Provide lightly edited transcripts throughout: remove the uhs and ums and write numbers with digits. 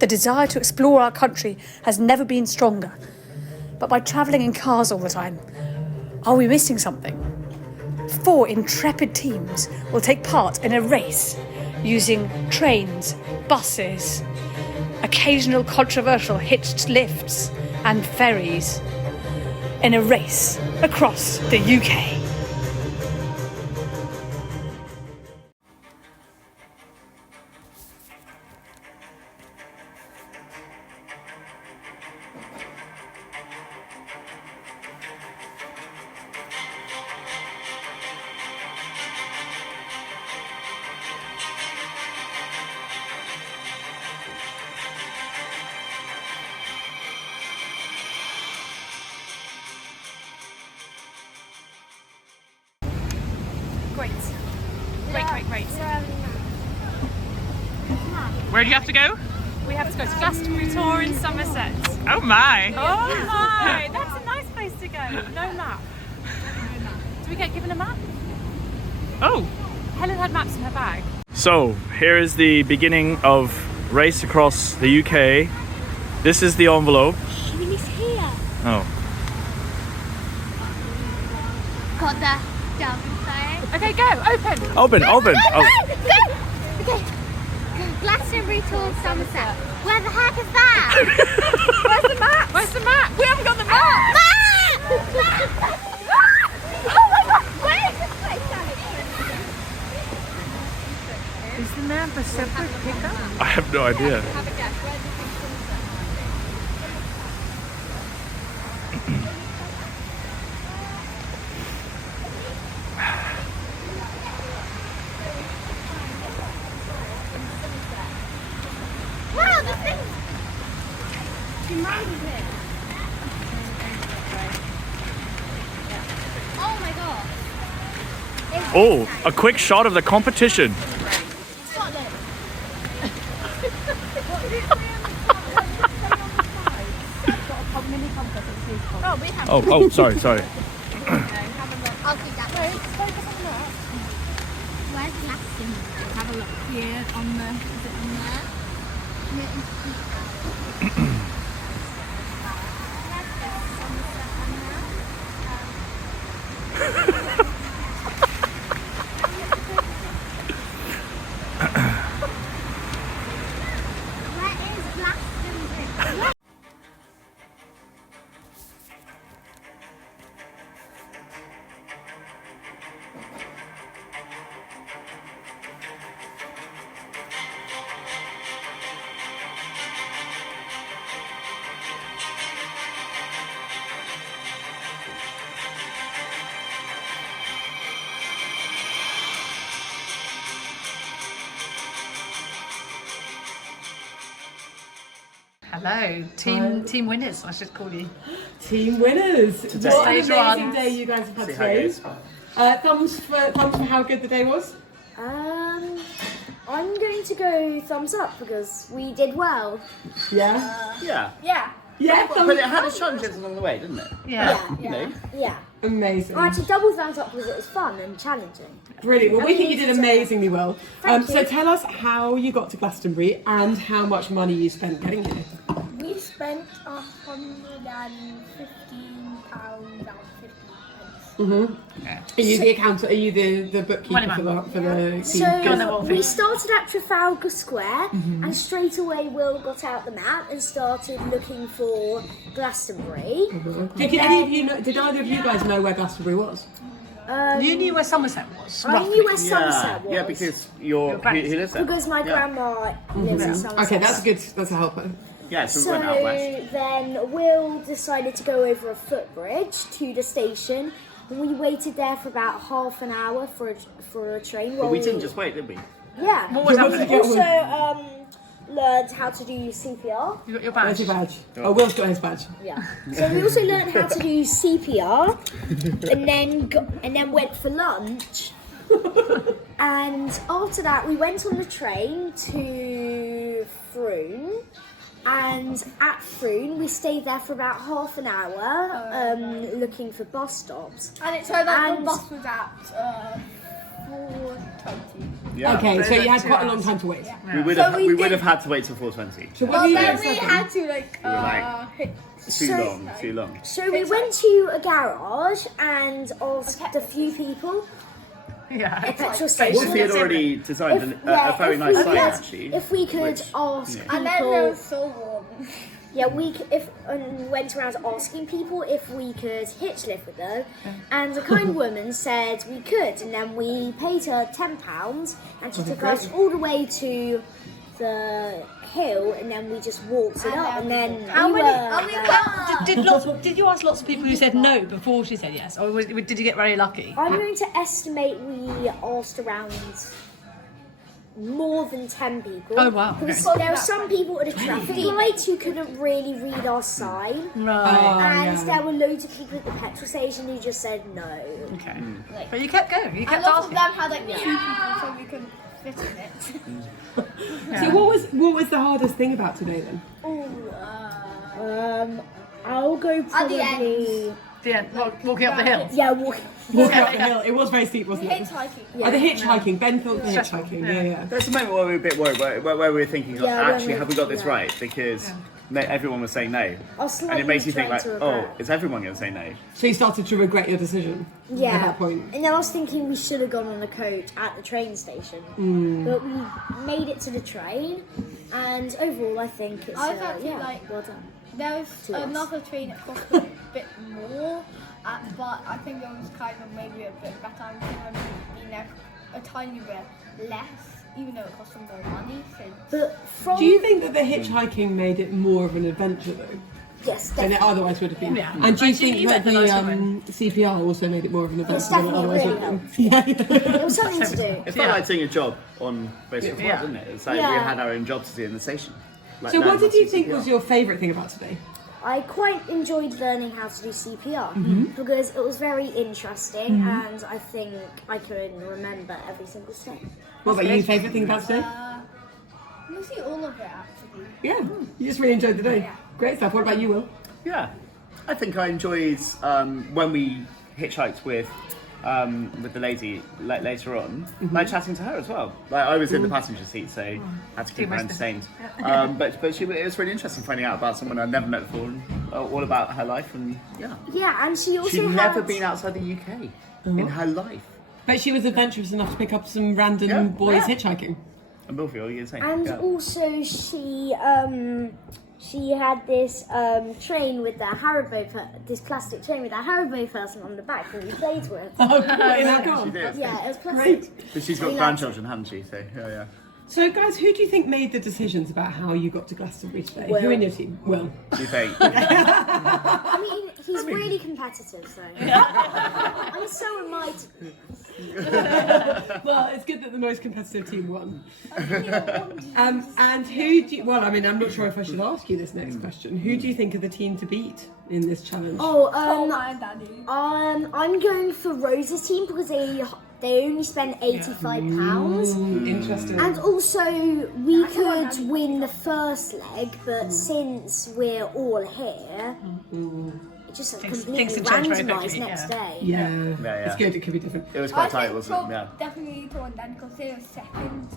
The desire to explore our country has never been stronger. But by travelling in cars all the time, are we missing something? 4 intrepid teams will take part in a race using trains, buses, occasional controversial hitched lifts and ferries in a race across the UK. Great. Where do you have to go? We have to go to Glastonbury Tour in Somerset. Oh my! Oh my! That's a nice place to go. No map. Do we get given a map? Oh! Helen had maps in her bag. So, here is the beginning of race across the UK. This is the envelope. She's here. Oh. Got the dumb thing. Okay, go. Open. Open! Go! Oh. Okay. Glastonbury Tour Somerset. Where the heck is that? Where's the map? Where's the map? We haven't got the map. Map! Oh my god! Where is this place? Is the map a separate pickup? I have no idea. Have a guess. Where do you think Wow, this thing! Humongous here. Oh my god. Oh, a quick shot of the competition. Scotland. Oh, we have. Oh, sorry. I'll keep that. Where's Glastonbury? Have a look here on the. Is it on there? Where is Glastonbury? Hello, team winners. I should call you. Team winners! What an Stage amazing one. day you guys have had today. Thumbs for how good the day was. I'm going to go thumbs up because we did well. Yeah. Yeah. Yeah. But it had its challenges along the way, didn't it? Yeah. You know? Yeah. Amazing. Actually, double thumbs up because it was fun and challenging. Brilliant. Well, we think you did amazingly well. Thank So you. tell us how you got to Glastonbury and how much money you spent getting here. We spent £115 Mm-hmm. Are you the accountant? Are you the bookkeeper for the team? So we started at Trafalgar Square and straight away Will got out the map and started looking for Glastonbury. Did either of you guys know where Glastonbury was? You knew where Somerset was. I knew where Somerset was. Yeah, because he lives there. Because my grandma lives in Somerset. Okay, that's good. That's a helper. Yeah, so we So went out west. then Will decided to go over a footbridge to the station. And we waited there for about half an hour for a train. But we didn't just wait, did we? Yeah. What was What happening? did you get? Also learned how to do CPR. You got your Where's badge. your badge? Oh, Will's got his badge. Yeah. So we also learned how to do CPR, and then went for lunch. And after that, we went on the train to Frome. And at Frome, we stayed there for about half an hour, looking for bus stops. And it turned out the And- bus was at 4:20. Yeah. Okay, so you had quite a long time to wait. We would So have we we would did- have had to wait till 4:20. So what Well, do you then guys we reckon? had to like like- hit. Too long. So we went to a garage and asked a few people Yeah. at petrol What if station. he had already designed a very nice we site could- actually? If we could Which- ask yeah. people, And then it was so warm. yeah, and went around asking people if we could hitch lift with them, and a kind woman said we could, and then we paid her £10, and she took us all the way to the hill, and then we just walked it up, and then Did you ask lots of people who said no before she said yes, or did you get very lucky? I'm going to estimate we asked around more than 10 people. Oh, wow. Because there were some people at the traffic lights who couldn't really read our sign. Right. And there were loads of people at the petrol station who just said no. Okay. But you kept going. You And kept lots of asking. them had like 2 people, so we couldn't fit in it. So what was the hardest thing about today then? I'll go At the probably... Yeah, walking up the hill. Yeah, walking. Walking up the hill. It was very steep, wasn't it? Hitchhiking. Oh, the hitchhiking. Ben thought the hitchhiking. Yeah. There's a moment where we were a bit worried, where we were thinking, Yeah, when actually, we- have we got this yeah. right? Because everyone was saying no. I was And it makes you think like, slightly trying to regret. is everyone going to say no? So you started to regret your decision Yeah. at that point. And then I was thinking we should have gone on a coach at the train station. But we made it to the train, and overall I think it's I was actually like- well done. There was To us. another train that cost a bit more, but I think it was kind of maybe a bit better. I think I've been there a tiny bit less, even though it cost some more money. So But from Do you think that the hitchhiking made it more of an adventure though yes, than it definitely. otherwise would have been? Yeah. And do you But you think that met the the nice woman. CPR also made it more of an adventure It's than it definitely otherwise really would have been? It was something to do. It's not like doing a job on basic Yeah. isn't it? It's like Yeah. we had our own job to do in the station. Like So what learning did you CPR. think was your favourite thing about today? I quite enjoyed learning how to do CPR Mm-hmm. because it was very interesting, and I think I could remember every single step. What about you? Favourite thing about today? mostly all of it actually. Yeah, you just really enjoyed the day. Yeah. Great stuff. What about you, Will? Yeah, I think I enjoyed when we hitchhiked with the lady later on, like chatting to her as well. Like I was in the passenger seat, so I had to keep her entertained. But it was really interesting finding out about someone I'd never met before, and all about her life, and yeah, Yeah, and she also she'd had... never been outside the UK in her life. But she was adventurous enough to pick up some random Yeah. boys Yeah. hitchhiking. And Wilfie, what are you saying? And Yeah. also she had this train with the this plastic train with a Haribo person on the back that we played with. Oh, cool. In our She car. did. Yeah, it was plastic. Great. But she's got We grandchildren, hasn't she? So yeah. So, guys, who do you think made the decisions about how you got to Glastonbury today? Will. Who in your team? Will. Do you think? I mean, he's really competitive, so. And so am I. Well, it's good that the most competitive team won. And who do you, well, I mean, I'm not sure if I should ask you this next question. Who do you think are the team to beat in this challenge? Oh, My daddy. I'm going for Rose's team because they only spend £85. Interesting. And also, we could win the first leg, but since we're all here, it just completely things can change very randomised quickly, next day. yeah. Yeah. It's good. It could be different. It was I quite tight, think wasn't it? Yeah. definitely Paul and Dan because they were second.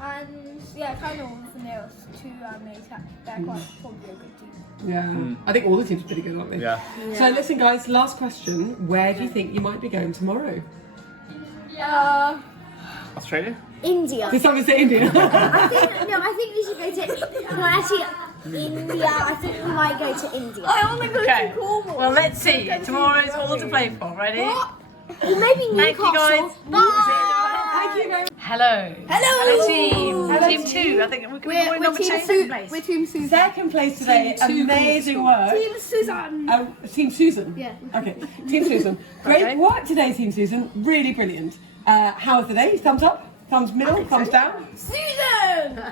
And yeah, kind of from there was 2 and they're quite probably a good team. Yeah. I think all the teams are pretty good, aren't they? Yeah. So, listen, guys. Last question. Where do you think you might be going tomorrow? Australia? India. Did someone say India? I think we should go to. No, actually, India. I think we might go to India. I want to go Okay. to Cornwall. Well, let's see. Tomorrow's all to play for. Ready? Or maybe Thank you, Newcastle. guys. Thank you very much. Hello. Hello. Team 2. I think we're number 2. Second place. We're Team Susan. Second place today. Amazing work. Team Susan. Team Susan? Yeah. Okay, Team Susan. Great work today, Team Susan. Really brilliant. How was the day? Thumbs up? Thumbs middle? Thumbs down? Susan.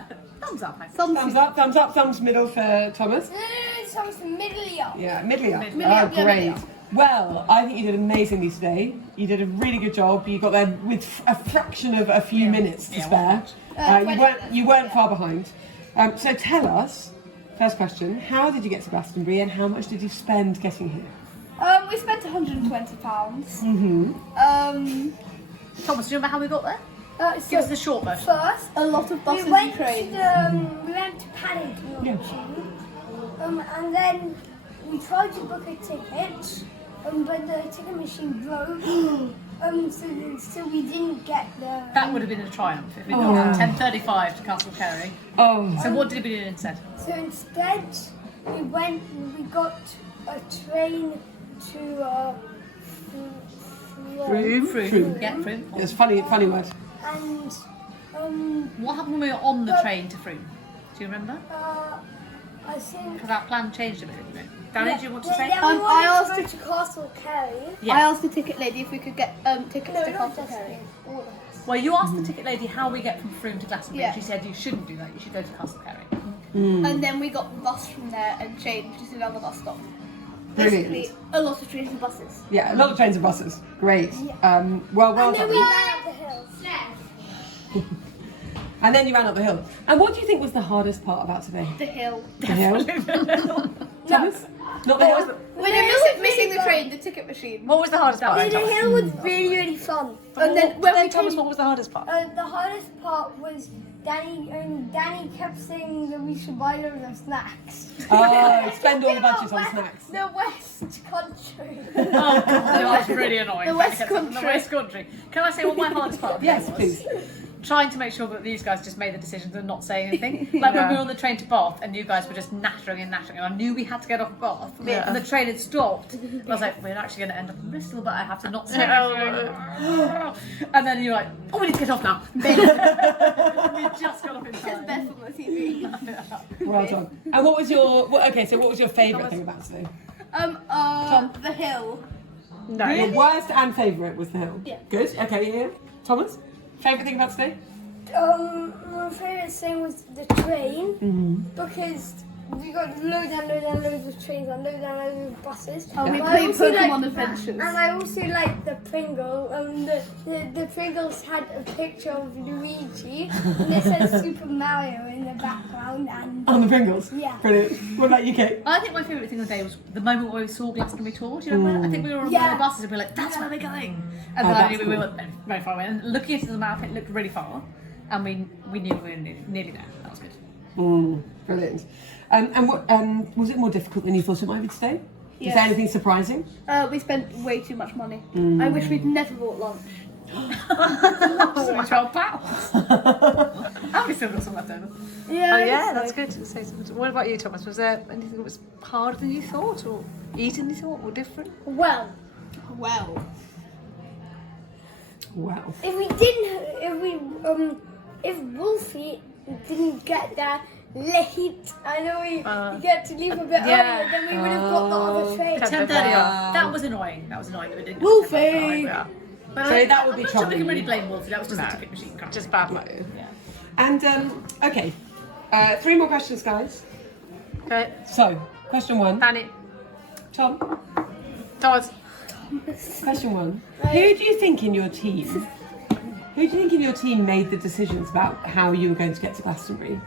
Thumbs up. I think. Thumbs up, thumbs middle for Thomas. Sounds middle up. Yeah, middly up. Middly up, yeah, Great. middly up. Well, I think you did amazingly today. You did a really good job. You got there with a fraction of a few minutes to spare. You weren't far behind. So tell us, first question, how did you get to Glastonbury and how much did you spend getting here? We spent £120. Thomas, do you remember how we got there? Give us the short version. First, a lot of buses We went and trains. we went to Paddington machine, and then we tried to book a ticket, but the ticket machine broke. So we didn't get the. That would have been a triumph if we got 10:35 to Castle Carey. Oh. So what did we do instead? So instead, we got a train to Frome. Yeah, Frome. It's funny word. and What happened when we were on the train to Frome? Do you remember? I think. Because our plan changed a bit, didn't it? Danny, do you want to say? Then we I wanted asked to go to Castle Carey. Yeah. I asked the ticket lady if we could get tickets to not Castle just Carey. me, all of us. Well, you asked the ticket lady how we get from Frome to Glastonbury. Yeah. She said you shouldn't do that. You should go to Castle Carey. And then we got the bus from there and changed to another bus stop. Brilliant. Basically, a lot of trains and buses. Yeah, a lot of trains and buses. Great. Well And then done. we ran up the hill. And then you ran up the hill. And what do you think was the hardest part about today? The hill. The hill? Thomas? Not the hill? When you're missing the train, the ticket machine. What was the hardest part? The hill was really fun. And then when we Thomas, came, what was the hardest part? The hardest part was Danny kept saying that we should buy loads of snacks. Oh, spend all the budget on snacks. The West Country. Oh, God, that's really annoying. The West The Country. West Country. Can I say what my hardest part of the Yes, day was? please. Trying to make sure that these guys just made the decisions and not saying anything. Like when we were on the train to Bath and you guys were just nattering and nattering, and I knew we had to get off Bath, and the train had stopped. And I was like, we're actually going to end up in Bristol, but I have to not say anything. And then you're like, oh, we need to get off now. We just got off in time. Beth on the TV. Well done. And what was your favourite thing about today? The hill. Your worst and favourite was the hill. Yeah. Good. Okay, yeah. Thomas? Favourite thing about today? My favourite thing was the train because we got loads of trains and loads of buses. Oh, we But I played also Pokemon liked- Adventures. And I also liked the Pringle. The Pringles had a picture of Luigi and it says Super Mario in the background. And On the Pringles? Yeah. Brilliant. What about you, Kate? I think my favourite thing of the day was the moment where we saw Glastonbury Tour. Do you remember? I think we were on one Yeah. of the buses and we were like, that's where we're going. And Oh, then I that's knew we cool. were very far away. And looking at the map, it looked really far. And we knew we were nearly there. That was good. Brilliant. And what was it more difficult than you thought it might be today? Yes. Is there anything surprising? We spent way too much money. I wish we'd never bought lunch. £12. And we still got some left over. Yeah. Yeah, that's good. So, what about you, Thomas? Was there anything that was harder than you thought, or easier than you thought, or different? well, Well. Wow. if Wolfie didn't get there late, I know we get to leave a bit earlier, then we would have got the other train. 10:30. That was annoying. That was annoying that we didn't. Wolfie! But So that would be I'm not sure we troubling can really you. blame Wolfie. That was just a ticket machine. Just bad luck. Yeah. And okay, 3 more questions, guys. Okay, So, question 1, Danny, Tom. Thomas. Question 1. Who do you think in your team made the decisions about how you were going to get to Glastonbury?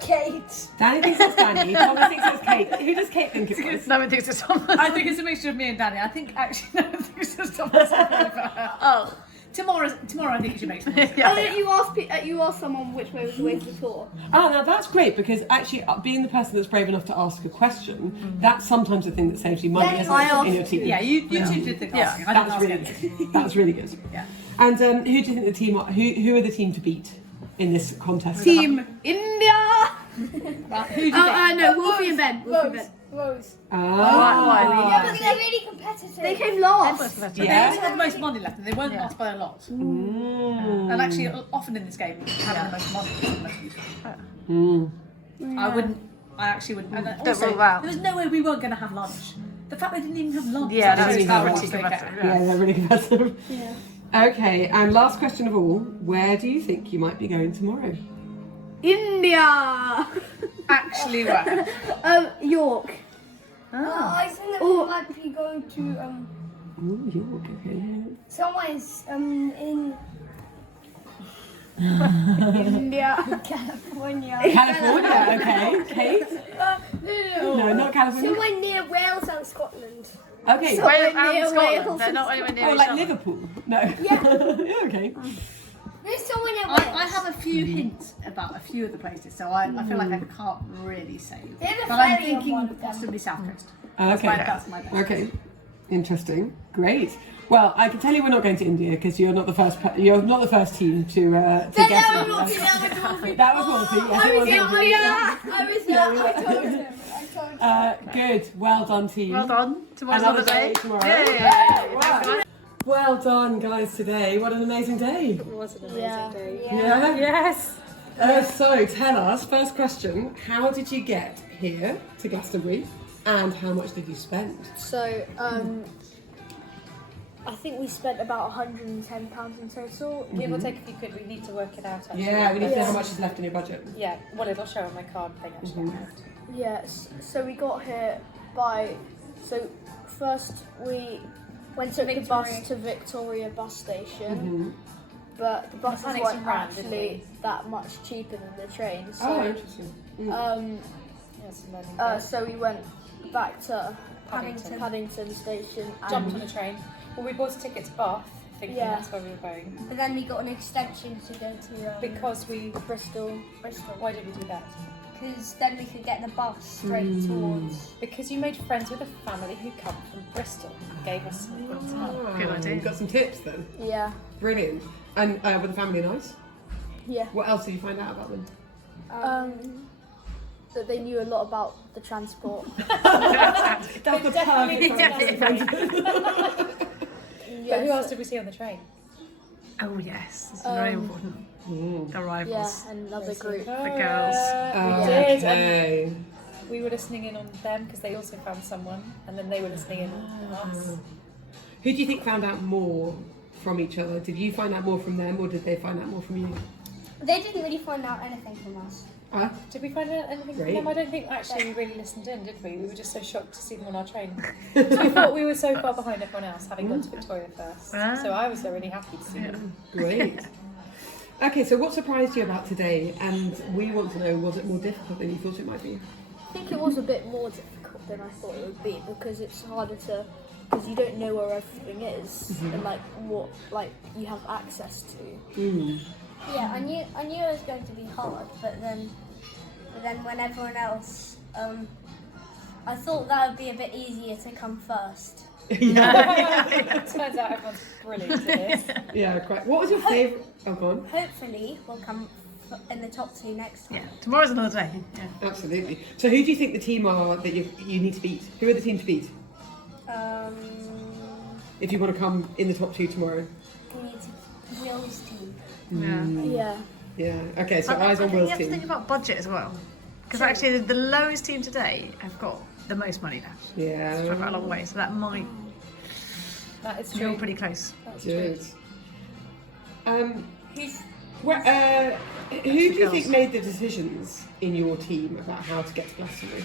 Kate. Danny thinks it's Danny. Thomas thinks it's Kate. Who does Kate think it was? No one thinks it's Thomas. I think it's a mixture of me and Danny. I think actually no one thinks it's Thomas. Oh, Tomorrow I think you should make some. You asked someone which way was the way to the tour. Oh, now that's great because actually being the person that's brave enough to ask a question, that's sometimes the thing that saves you money, isn't it, in your team? Yeah, you two did the casting. I didn't That's ask really anything. good. That's really good. Yeah. And who do you think the team are? Who are the team to beat in this contest? Team India! Who do you think? No, Wolfie and Ben. Wolfie and Ben. Rose. Ah. Yeah, but they're really competitive. They came last. But Yeah. they had the most money left, and they weren't asked by a lot. And actually, often in this game, having the most money is the most useful. I actually wouldn't. And also, rule out. there was no way we weren't going to have lunch. The fact they didn't even have lunch. Yeah, that that's shows how pretty much they competitive, care. Yeah, they're really competitive. Yeah. Okay, and last question of all, where do you think you might be going tomorrow? India! Actually, where? York. I think that we might be going to Ooh, York, okay. somewhere in India. California. California, okay. Kate? No, not California. Somewhere near Wales and Scotland. Okay. Wales near and Scotland. Wales They're not anywhere near Oh, each like other. Liverpool? No. Yeah, okay. There's somewhere near Wales. I have a few hints about a few of the places, so I feel like I can't really say. There's a But I'm ferry on one thinking of them. possibly South Coast. Okay. That's my best. Okay. Interesting. Great. Well, I can tell you we're not going to India because you're not the first. You're not the first team to get That there. was Wolfie. That was Wolfie. Yes, I it was was there. Wolfie. I was there. I told him. Good. Well done, team. Well done. Tomorrow's Another another day. tomorrow. Yay. Wow. Well done, guys. Today, what an amazing day. It was an amazing day. Yeah. Yes. So tell us. First question: how did you get here to Glastonbury, and how much did you spend? So, I think we spent about £110 in total. Give or take if you could, we need to work it out actually. Yeah, we need to know Yeah. how much is left in your budget. Yeah, well it'll show on my card thing actually. Yes. So we got here by. So first we went to the bus to Victoria bus station, but the buses Mechanics weren't ran, didn't actually that much cheaper than the train. So, Oh, interesting. Yes, and then so we went back to Paddington. Paddington station. Jumped on the train. Well, we bought a ticket to Bath, thinking Yeah. that's where we were going. But then we got an extension to go to Because we, Bristol. why did we do that? because then we could get the bus straight towards. Because you made friends with a family who come from Bristol and gave us some good help. Good idea. You've got some tips then. Yeah. Brilliant. And were the family nice? Yeah. What else did you find out about them? That they knew a lot about the transport. That's the perfect But who else did we see on the train? Oh yes, it's very important. The rivals, Yeah, another group. the girls. We did. Okay. And we were listening in on them because they also found someone, and then they were listening in on us. Who do you think found out more from each other? Did you find out more from them, or did they find out more from you? They didn't really find out anything from us. Did we find out anything Great. from them? I don't think actually we really listened in, did we? We were just so shocked to see them on our train. So we thought we were so far behind everyone else, having gone to Victoria first. So I was really happy to see them. Great. Okay, so what surprised you about today? And we want to know, was it more difficult than you thought it might be? I think it was a bit more difficult than I thought it would be because it's harder to, because you don't know where everything is and like what like you have access to. Yeah, I knew it was going to be hard, but then when everyone else, I thought that would be a bit easier to come first. Turns out everyone's brilliant at this. Yeah, quite. What was your favourite? Oh, go on. Hopefully, we'll come in the top two next time. Yeah, tomorrow's another day. Yeah. Absolutely. So who do you think the team are that you need to beat? Who are the team to beat if you want to come in the top two tomorrow? We need to Will's team. Yeah. Yeah. Yeah. Okay, so I eyes on think you Will's have to think team. about budget as well, because actually the lowest team today have got the most money left. Yeah. For quite a long way, so that might That is feel true. pretty close. That's Good. true. Who do you think made the decisions in your team about how to get to Glastonbury?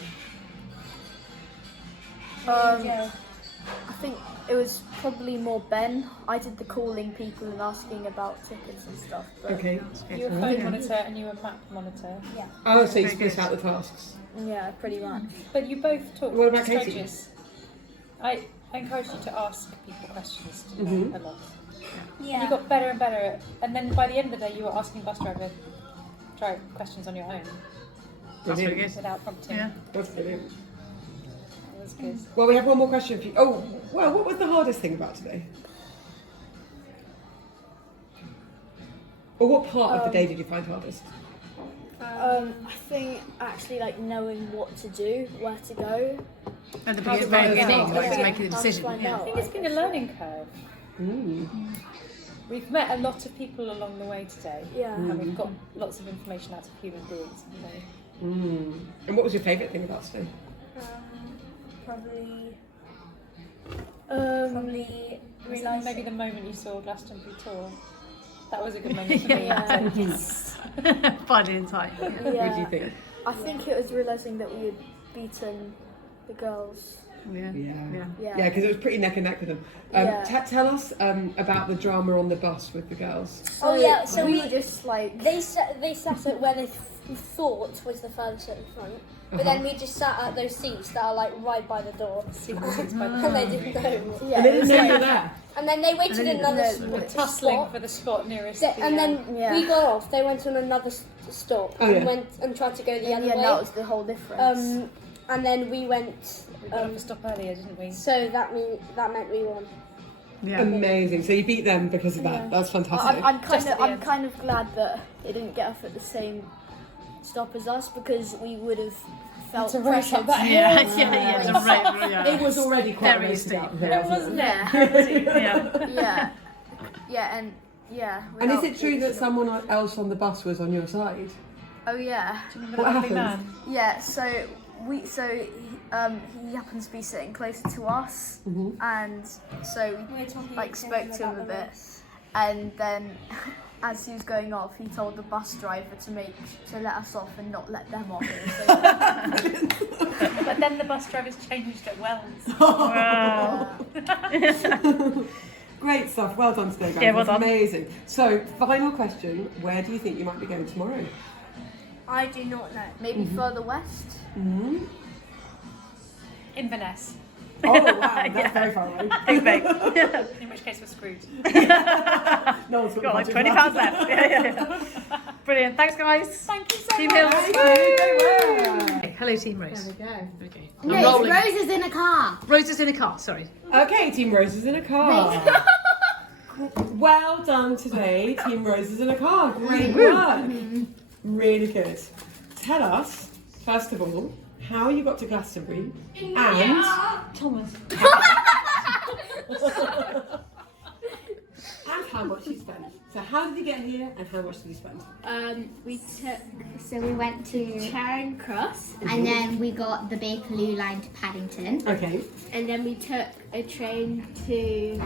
I think it was probably more Ben. I did the calling people and asking about tickets and stuff. But Okay. You were phone monitor and you were map monitor. Oh, so you Very split good. out the tasks. yeah, pretty much. But you both talked What about to Katie? judges. I encouraged you to ask people questions a lot. Yeah. You got better and better, and then by the end of the day, you were asking bus driver questions on your own That's pretty good. without prompting. Yeah. That's brilliant. That was good. Well, we have one more question for you. Oh, well, what was the hardest thing about today? Or what part of the day did you find hardest? I think actually like knowing what to do, where to go. At the How to very find beginning, out. like Yeah. making the How to decision. find Yeah. out. I think it's been a learning curve. Mm. We've met a lot of people along the way today, Yeah. and we've got lots of information out of human beings. Haven't we? Mm. And what was your favourite thing about today? Probably Was maybe the moment you saw Glastonbury tour. That was a good moment for me. Yeah. Yes. Finally in time. Yeah. What do you think? I think it was realizing that we had beaten the girls Yeah, because it was pretty neck and neck with them. Tell us about the drama on the bus with the girls. So we were just like they sat at where they thought was the furthest at the front, but then we just sat at those seats that are like right by the door, and they didn't know. And they didn't know you were there. And then they waited another tussling spot. for the spot nearest. And then we got off. They went on another stop and went and tried to go the other way. that was the whole difference. And then we went. We got off a stop earlier, didn't we? So that meant we won. Yeah. Amazing. So you beat them because of that. That's fantastic. I'm kind of glad that they didn't get off at the same stop as us, because we would have felt pressure back. It was already quite very race steep. out there, wasn't it? And is it true that someone else on the bus was on your side? Oh yeah. What happened? Yeah. So he happens to be sitting closer to us, and so we spoke to him a bit, and then as he was going off, he told the bus driver to let us off and not let them off. But then the bus drivers changed at Wells. Great stuff. Well done today, guys. Yeah, well That's done. amazing. So, final question: where do you think you might be going tomorrow? I do not know. Maybe further west. Inverness. Oh wow, that's very far away. Big. In which case we're screwed. No one's Got like £20 left. Yeah. Brilliant. Thanks, guys. Thank you so Team much. Hills. Okay, hello, Team Rose. There we go. Okay. No, I'm rolling. Rose is in a car. Rose is in a car. Sorry. Okay, Team Rose is in a car. Well done today, Team Rose is in a car. Great work. Really good. Tell us, first of all, how you got to Glastonbury and Thomas. and how much you spent. So how did you get here and how much did you spend? We went to Charing Cross, and then we got the Bakerloo line to Paddington, Okay. and then we took a train to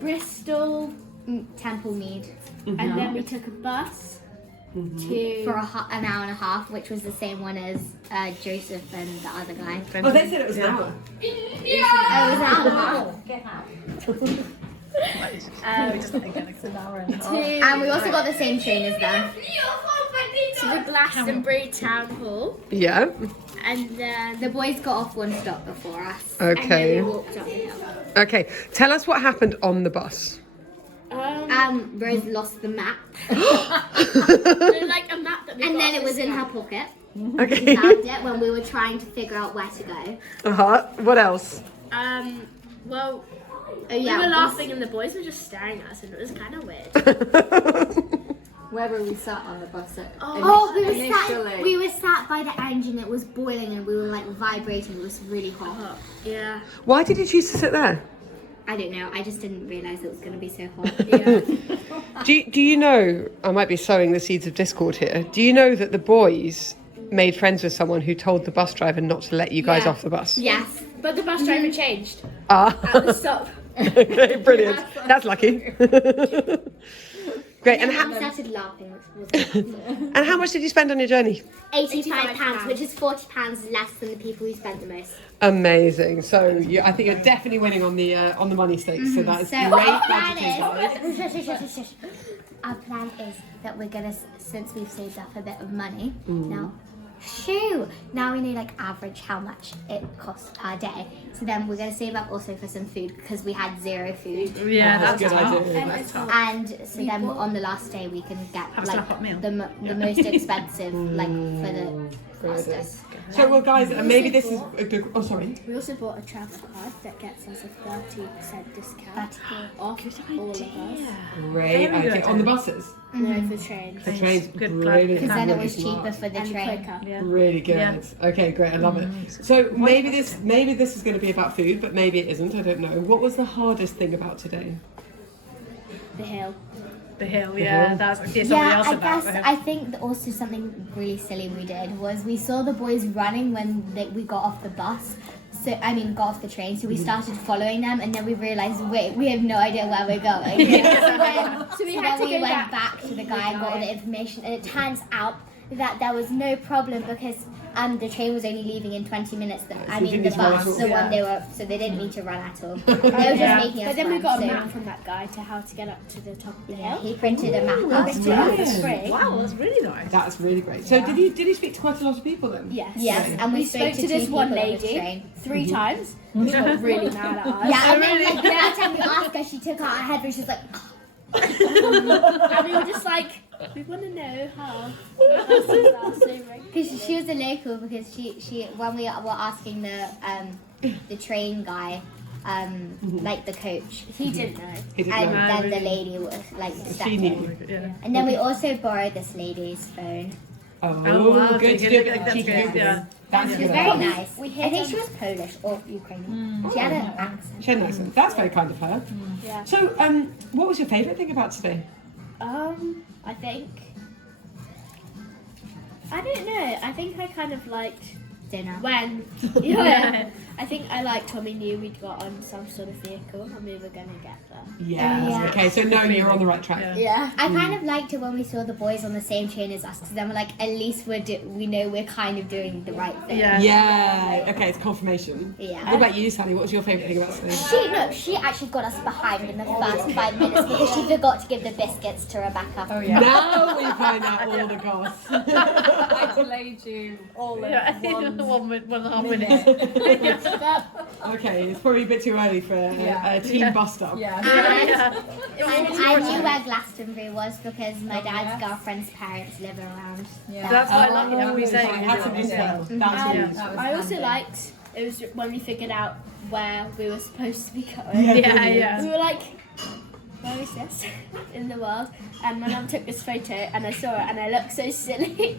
Bristol, Templemead, and then we took a bus to for an hour and a half, which was the same one as Joseph and the other guy. Oh, they said it was an hour. Oh, it was an hour and a half. Get out. And we also got the same train as them. to the Glastonbury Town Hall, Yeah. And the boys got off one stop before us. Okay. And then we walked up the hill. Okay. Tell us what happened on the bus. Rose lost the map. like a map that we And got then off it was the in sky. her pocket. Okay. We found it when we were trying to figure out where to go. What else? Well, Oh yeah. we were laughing and the boys were just staring at us, and it was kind of weird. Where were we sat on the bus? We were sat by the engine. It was boiling and we were like vibrating. It was really hot. Yeah. Why did you choose to sit there? I don't know. I just didn't realise it was going to be so hot. Do you know, I might be sowing the seeds of discord here, do you know that the boys made friends with someone who told the bus driver not to let you guys off the bus? Yes. But the bus driver changed Ah. at the stop. Okay, brilliant. That's lucky. Great. And I started laughing. and how much did you spend on your journey? £85, which is £40 less than the people who spent the most. Amazing. So I think you're definitely winning on the money stakes. So that is So great. our plan is, our plan is that we're gonna, since we've saved up a bit of money now. Now we know like average how much it costs per day. So then we're gonna save up also for some food because we had zero food. Yeah, That's a good smart. idea. And so then on the last day we can get Have a hot meal. the most expensive like for the pasta. So well, guys, maybe this is a good. Oh, sorry. We also bought a travel card that gets us a 30% discount off all of us. Great. Very Okay, good. on the buses. No, for trains. The trains. Good Brilliant. Because then it Really was smart. cheaper for the train. Yeah. Really good. Yeah. Okay, great. I love it. So maybe this is going to be about food, but maybe it isn't. I don't know. What was the hardest thing about today? The hill. The hill, yeah. That's somebody else I about guess the hill. I think that also something really silly we did was we saw the boys running when we got off the bus. So got off the train. So we started following them, and then we realised, wait, we have no idea where we're going. So we went back to the guy and got all the information, and it turns out that there was no problem because the train was only leaving in 20 minutes. you I mean, didn't the need to run bus, at all. the one they were, so they didn't need to run at all. They were just making us But then we run, got a so- map from that guy to how to get up to the top of the Yeah, hill. he printed a map out. That's It's brilliant. free. Wow, that's really nice. That's really great. So did he speak to quite a lot of people then? Yes. Yes, and we spoke to this two one people on the lady train. 3 times. She got really mad at us. Yeah, and then like the next time we asked her, she took out her headphones. She was like, And we were just like, we want to know how. because she was a local, because she when we were asking the train guy, like the coach, He didn't know. He didn't and know. then the lady was like stepped She in. knew. Yeah. And then we also borrowed this lady's phone. Oh, wow, good so to you do a bit get- of that's cheeky good, Googling. yeah. That's She was good. very nice. We I hid think on- she was Polish or Ukrainian. She had an accent. She had an accent. That's very kind of her. Yeah. So, what was your favourite thing about today? I think. I don't know. I think I kind of liked Dinner. when. Yeah. I think I liked when we knew we'd got on some sort of vehicle and we were going to get there. Yeah. Yeah. Okay, so no, you're on the right track. Yeah. Yeah. I kind of liked it when we saw the boys on the same train as us, because then we're like, at least we know we're kind of doing the right thing. Yeah. Yeah. Okay, it's confirmation. Yeah. What about you, Sally? What was your favourite thing about today? She actually got us behind in the first 5 minutes because she forgot to give the biscuits to Rebecca. Oh yeah. Now we find out all the goss. I delayed you all in Yeah, one 1.5 minutes. Okay, it's probably a bit too early for a team bust up. Yeah. And I knew where Glastonbury was because my dad's girlfriend's parents live around. Yeah. That's what I like it when we I say. had some intel. That's really useful. I also liked it was when we figured out where we were supposed to be going. Yeah. We were like, where is this in the world? And my mum took this photo and I saw it and I looked so silly.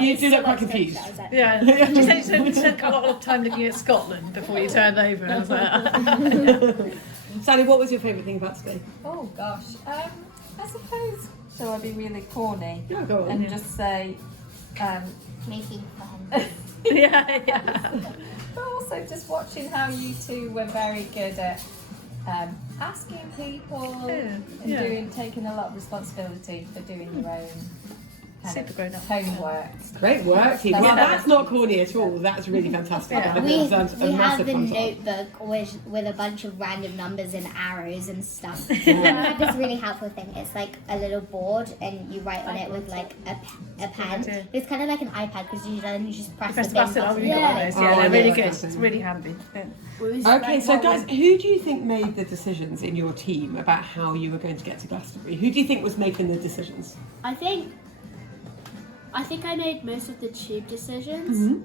You do look quite confused. I was like, Yeah. You said you spent a lot of time looking at Scotland before you turned over. I was like, Sally, what was your favourite thing about today? Oh gosh. I suppose. Shall I be really corny Yeah, go on. and just say, Making fun. yeah. but also just watching how you two were very good at asking people and taking a lot of responsibility for doing your own kind Super of grown up. homework. Great work, team. Well, that's not corny at all. That's really fantastic. Yeah. I think We that's a have massive the thumbs up. notebook with a bunch of random numbers and arrows and stuff. And we have this really helpful thing. It's like a little board and you write on it with like a pen. It's kind of like an iPad because you just press Press the the button. button. Oh, you've got one of those. Yeah, Oh, they're really yeah. good. It's really handy. Yeah. Okay, so guys, who do you think made the decisions in your team about how you were going to get to Glastonbury? Who do you think was making the decisions? I think I made most of the tube decisions,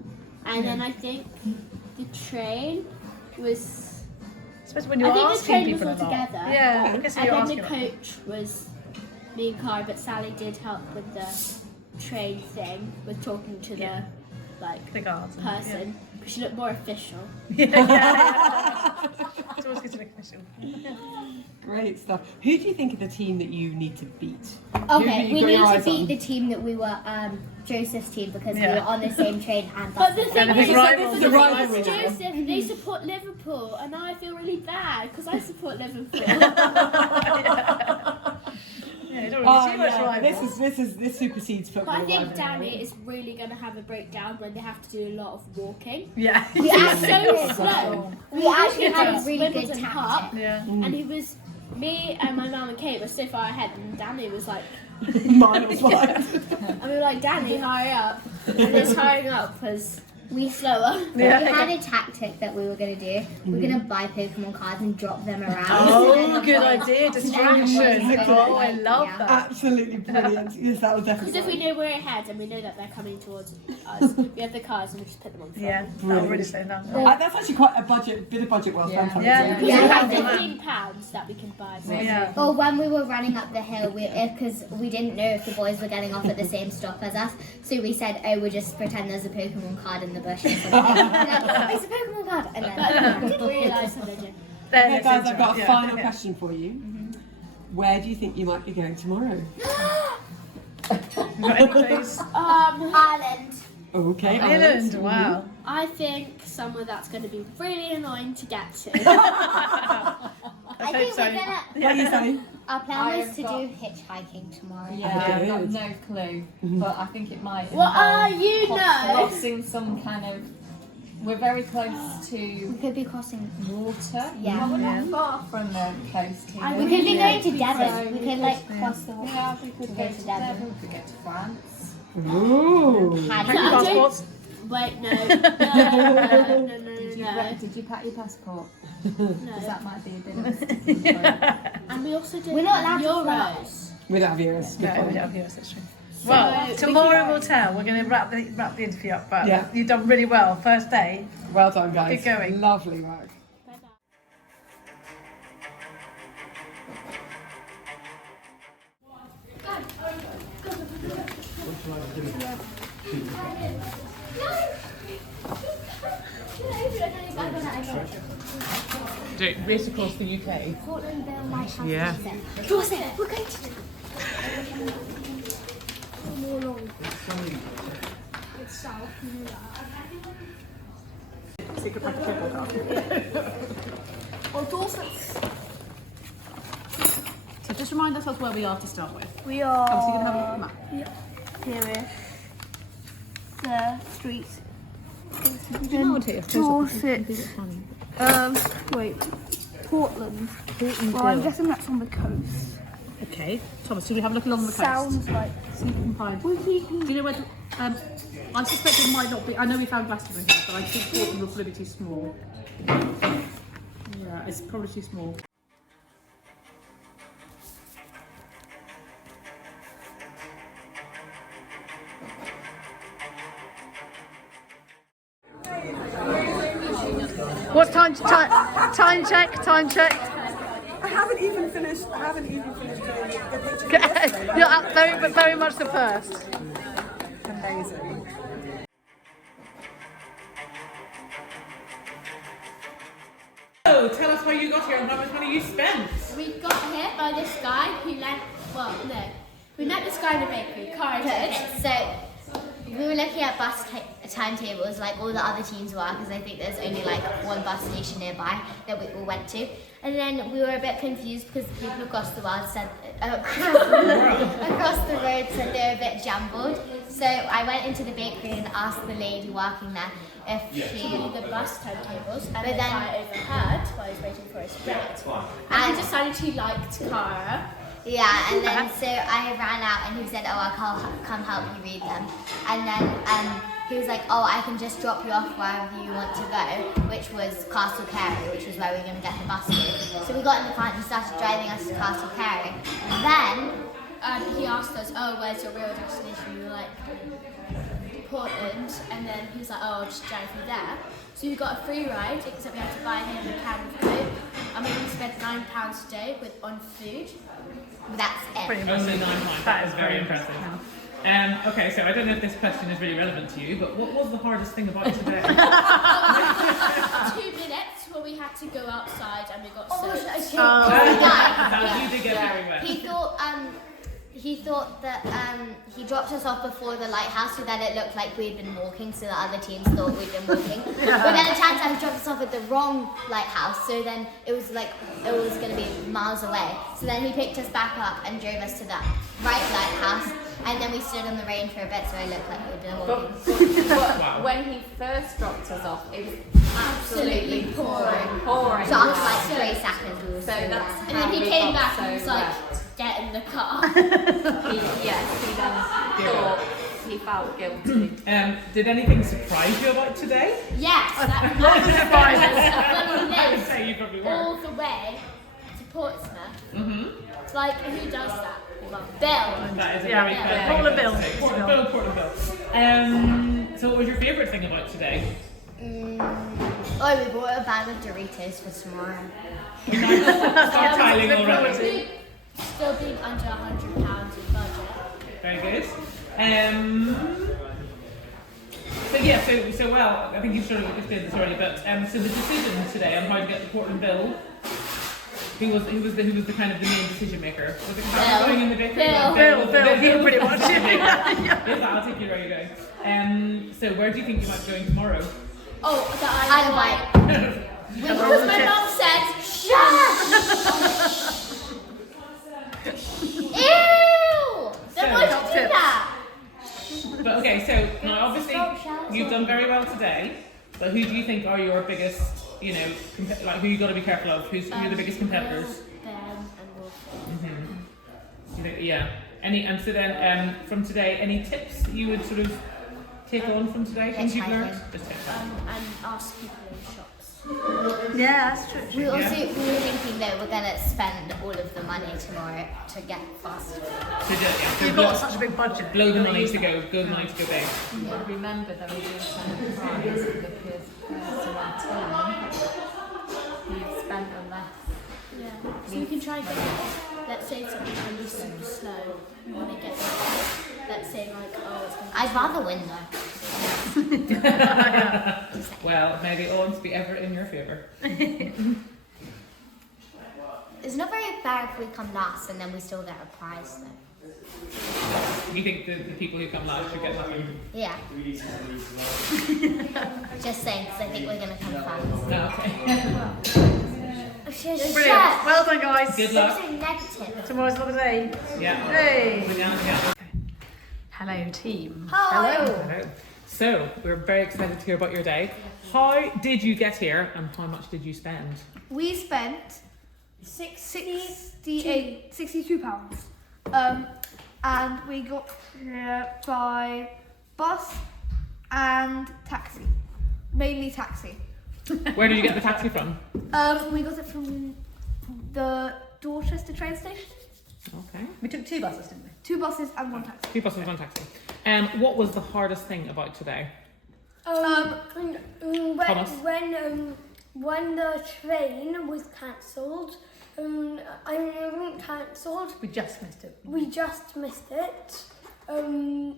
and then I think the train was. Especially when you're I think the asking train was people all a lot. together. Yeah, I guess And you're then asking the a lot. coach was me and Kai, but Sally did help with the train thing, with talking to Yeah. the like The guards. person, because she looked more official. Yeah. It's always good to make official. Great stuff. Who do you think are the team that you need to beat? Okay, Who we have you got your need to eyes beat on? the team that we were, Joseph's team, because we Yeah. were on the same train and But the bus. thing a big is, rival. This is a rivalry now. Joseph, they support Liverpool, and now I feel really bad because I support Liverpool. Yeah, you don't Oh, really see much yeah. rival. This supersedes football. But I think rivalry. Danny is really going to have a breakdown when they have to do a lot of walking. Yeah. We He's so actually, slow. we actually had a Just really good Wimbledon Cup, tactic. Yeah. and he was. Me and my mum and Kate were so far ahead, and Danny was like, Miles wide. and we were like, Danny, hurry up. And his hurrying up was slower. We had a tactic that we were going to do. We were going to buy Pokemon cards and drop them around. Oh, good idea. Distraction. Oh, I love Yeah. that. Absolutely brilliant. Yes, that was Because definitely. if we know we're ahead and we know that they're coming towards us, we have the cards and we just put them on front. Yeah, that'll really slow down. That's actually quite a bit of budget well spent on Yeah. it. Because Yeah. we have £15 that we can buy. Yeah. Or when we were running up the hill, because we didn't know if the boys were getting off at the same stop as us, so we said, "Oh, we'll just pretend there's a Pokemon card in the bush." Or something. Like, it's a Pokemon card, and But I then didn't realise that they did. Okay, guys, I've got a Yeah. final question for you. Where do you think you might be going tomorrow? Got any clues? Ireland. Okay, Ireland, wow. I think somewhere that's going to be really annoying to get to. I think so. we're gonna. What are you saying? Our plan I was have to got- do hitchhiking tomorrow. Yeah, I've got no clue, but I think it might. What are involve you know? Crossing some kind of. We're very close We to could be crossing. water. Yeah. Well, we're not far from the coast here. We could be going to So Devon. We could like cross the water. Yeah, we could go go to to Devon. Devon. We could go to France. Ooh. Had Passports. Wait, no. No. Did you pack your passport? Because that might be a bit of a And we also did We're not allowed to Euros. We don't have yours. No, we don't have yours, that's true. Well, tomorrow we'll tell. We're going to wrap the interview up, but Yeah. you've done really well. First day. Well done, guys. Good going. Lovely work. Do it race across the UK. Portlandville Lighthouse. Yeah. What's it? We're going to. So just remind ourselves where we are to start with. We are Oh, so you can have a look at the map. here. The streets. Dorset. Wait. Portland. Well, I'm guessing that's on the coast. Okay. Thomas, should we have a look along the coast? Sounds like. See if you can find. Do you know where? I suspect it might not be. I know we found Glastonbury here, but I think Portland will probably be too small. Yeah, it's probably too small. What's time check? Time check. I haven't even finished doing the picture. You're up very much the first. Amazing. So, tell us how you got here and how much money you spent. We got here by this guy who we met this guy in the bakery, Cara did. So we were looking at bus timetables like all the other teams were, because I think there's only like one bus station nearby that we all went to. And then we were a bit confused because the people across the world said across the road said they were a bit jumbled. So I went into the bakery and asked the lady working there if she The bus timetables, and But then then- I overheard while I was waiting for his bread. And he decided he liked Cara. Yeah, and then so I ran out and he said, oh, I'll come help you read them. And then he was like, oh, I can just drop you off wherever you want to go, which was Castle Carey, which was where we were going to get the bus to. So we got in the car and he started driving us to Castle Carey. And then He asked us, oh, where's your real destination? We were like, Portland. And then he was like, oh, I'll just drive you there. So we got a free ride, except we had to buy him a can of Coke. And we only spent £9 a day on food. that's it. Pretty Only impressive. 9 points. That That is is very very impressive. impressive. Okay, so I don't know if this question is really relevant to you, but what was the hardest thing about today? 2 minutes where we had to go outside and we got soaked. You did get very wet. He thought that he dropped us off before the lighthouse so that it looked like we'd been walking, so the other teams thought we'd been walking. But then it turns out he dropped us off at the wrong lighthouse, so then it was going to be miles away. So then he picked us back up and drove us to the right lighthouse, and then we stood in the rain for a bit, so it looked like we'd been walking. But when he first dropped us off, it was absolutely pouring. So after like 3 seconds, we were So still that's there. And then he we came got back so and was like, wet. get in the car. He then thought he felt guilty. Did anything surprise you about today? Yes, that was I'd say you probably were. all the way to Portsmouth. It's like, who does that? Well, Bill. That is a Yeah, very yeah. fair thing Portland about Bill. today. Portland Bill. So what was your favourite thing about today? Oh, we bought a bag of Doritos for tomorrow. Start tiling already. Still being under £100 in budget. Very good. So well, I think you've sort of explained this already, but so the decision today on how to get the Portland Bill, who was the kind of the main decision maker? Was it Carol going in the bakery? Bill, pretty much. Yes, I'll take you where you're going. So where do you think you might be going tomorrow? Oh, the I Isle of Wight. Because my mum said, shut! But who do you think are your biggest, you know, like who you got to be careful of? Who are the biggest competitors? Ben and Wolfie. You think, yeah. And so then from today, any tips that you would sort of take on from today? Things you've learned? Just And ask people in shops. Yeah, that's true. We were thinking that we're gonna spend all of the money tomorrow to get faster. You've got such a big budget. Blow the money to go big. But remember that we do send a prize for the person on time. You've spent the less. Yeah. So we can try and get, let's say something really super slow. We want to get let's say like, oh, it's going to I'd rather win though. Well, may the odds be ever in your favour. It's not very fair if we come last and then we still get a prize though. You think the people who come last should get nothing? Yeah. Just saying, because I think we're going to come first. No, okay. Brilliant. Well done, guys. Good luck. So negative. Tomorrow's another day. Yeah. Hey. Yeah. Hello, team. Hello. So, we're very excited to hear about your day. How did you get here and how much did you spend? We spent £62. And we got here by bus and taxi. Mainly taxi. Where did you get the taxi from? We got it from the Dorchester train station. Okay. We took 2 buses, didn't we? 2 buses and 1 taxi. 2 buses, 1 taxi. What was the hardest thing about today? When the train was cancelled, I mean, it wasn't cancelled. We just missed it. And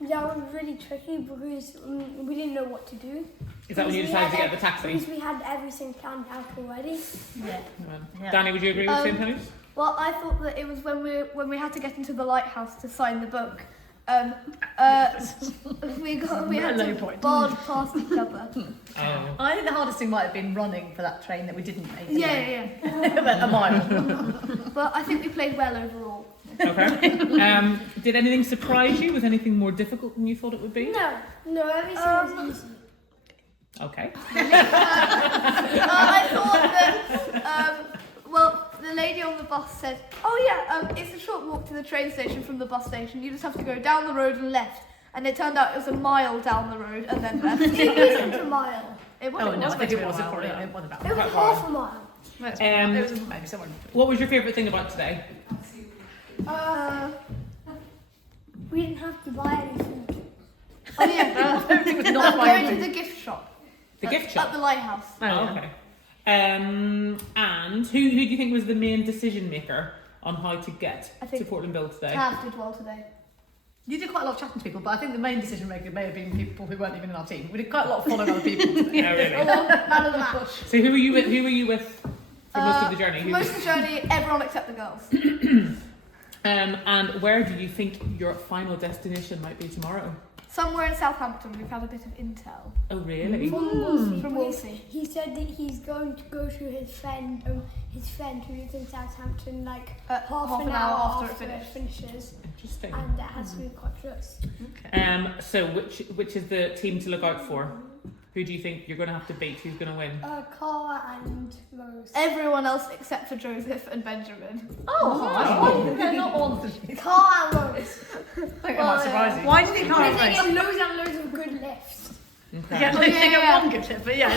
that was really tricky because we didn't know what to do. Is that when you decided to get the taxi? Because we had everything planned out already. Yeah. Danny, would you agree with St. Penny's? Well, I thought that it was when we had to get into the lighthouse to sign the book. We had to barge past each other. Oh. I think the hardest thing might have been running for that train that we didn't make. Yeah. A mile. But I think we played well overall. Okay. Did anything surprise you? Was anything more difficult than you thought it would be? No, everything was easy. Okay. I thought that, the lady on the bus said, it's a short walk to the train station from the bus station. You just have to go down the road and left. And it turned out it was a mile down the road and then left. It wasn't a mile. It was. Oh, no, I think it was a probably. It was about It was half a mile. it was maybe somewhere. What was your favourite thing about today? We didn't have to buy any food. Oh yeah. Everything was not Going to the gift shop. The gift shop? At the lighthouse. Oh, okay. And who do you think was the main decision maker on how to get to Portland Bill today? Tav did well today. You did quite a lot of chatting to people, but I think the main decision maker may have been people who weren't even in our team. We did quite a lot of following other people today. Oh, really? Man of the match. So who were you with for most of the journey? Most of the journey, everyone except the girls. And where do you think your final destination might be tomorrow? Somewhere in Southampton, we've had a bit of intel. Oh, really? From Wolsey. He said that he's going to go to his friend who lives in Southampton, like half an hour after it finishes. Interesting. And that has to be quite close. So which is the team to look out for? Who do you think you're going to have to beat? Who's going to win? Cara and Rose. Everyone else except for Joseph and Benjamin. Why they're not on the Cara and Rose. I think that might surprise you. Why do you think They Cara get Rose? loads and loads of good lifts. Okay. Yeah, they get one good tip, but yeah. No.